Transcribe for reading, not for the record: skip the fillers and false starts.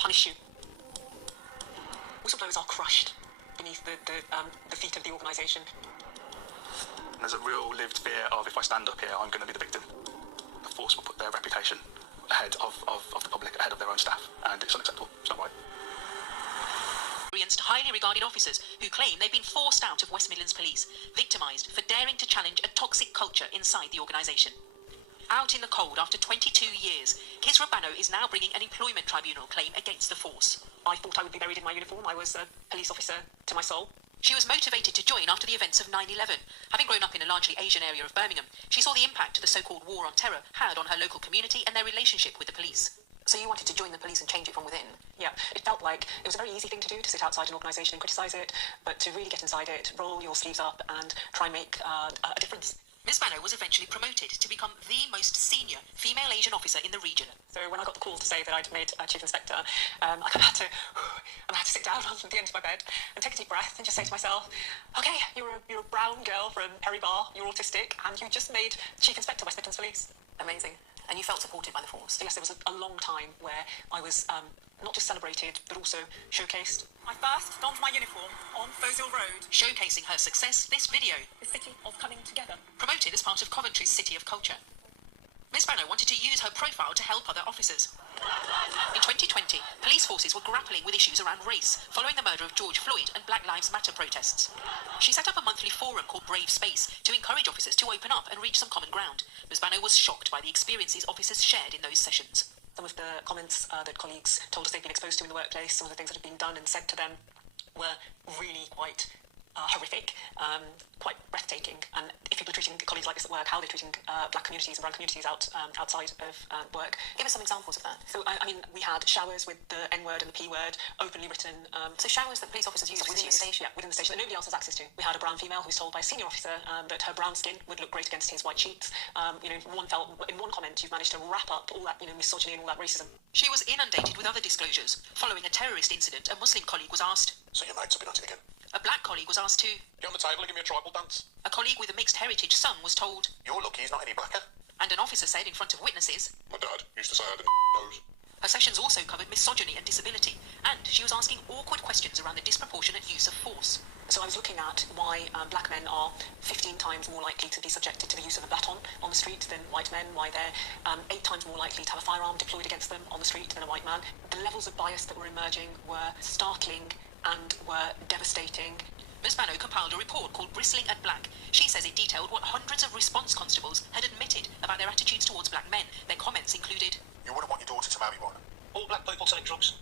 punish you. Whistleblowers are crushed beneath the feet of the organisation. There's a real lived fear of, if I stand up here, I'm going to be the victim. The force will put their reputation ahead of the public, ahead of their own staff, and it's unacceptable. It's not right. Highly regarded officers who claim they've been forced out of West Midlands Police, victimised for daring to challenge a toxic culture inside the organisation. Out in the cold after 22 years, Kisra Bano is now bringing an employment tribunal claim against the force. I thought I would be buried in my uniform. I was a police officer to my soul. She was motivated to join after the events of 9/11. Having grown up in a largely Asian area of Birmingham, she saw the impact the so-called war on terror had on her local community and their relationship with the police. So you wanted to join the police and change it from within? Yeah, it felt like it was a very easy thing to do, to sit outside an organisation and criticise it, but to really get inside it, roll your sleeves up and try and make a difference. Ms Bano was eventually promoted to become the most senior female Asian officer in the region. So when I got the call to say that I'd made Chief Inspector, I had to sit down on the end of my bed and take a deep breath and just say to myself, okay, you're a brown girl from Perry Bar, you're autistic, and you just made Chief Inspector West Midlands Police. Amazing. And you felt supported by the force? Yes, there was a long time where I was not just celebrated, but also showcased. I first donned my uniform on Fozil Road. Showcasing her success, this video. The city of coming together. Promoted as part of Coventry's City of Culture. Ms Bano wanted to use her profile to help other officers. In 2020, police forces were grappling with issues around race following the murder of George Floyd and Black Lives Matter protests. She set up a monthly forum called Brave Space to encourage officers to open up and reach some common ground. Ms Bano was shocked by the experiences officers shared in those sessions. Some of the comments that colleagues told us they'd been exposed to in the workplace, some of the things that had been done and said to them were really quite horrific, quite breathtaking. And if people are treating colleagues like this at work, how they're treating black communities and brown communities outside of work. Give us some examples of that. So, I mean, we had showers with the N-word and the P-word openly written. So showers that police officers use within the station? Yeah, within the station that nobody else has access to. We had a brown female who was told by a senior officer that her brown skin would look great against his white sheets. In one comment, you've managed to wrap up all that, misogyny and all that racism. She was inundated with other disclosures. Following a terrorist incident, a Muslim colleague was asked, "So your mates have been hunting again?" A black colleague was asked to. "Get on the table and give me a tribal dance." A colleague with a mixed heritage son was told. "You're lucky he's not any blacker." And an officer said in front of witnesses. "My dad used to say I had a nose." Her sessions also covered misogyny and disability, and she was asking awkward questions around the disproportionate use of force. So I was looking at why black men are 15 times more likely to be subjected to the use of a baton on the street than white men, why they're 8 times more likely to have a firearm deployed against them on the street than a white man. The levels of bias that were emerging were startling and were devastating. Ms Bano compiled a report called Bristling at Black. She says it detailed what hundreds of response constables had admitted about their attitudes towards black men. Their comments included, "You wouldn't want your daughter to marry one." "All black people take drugs."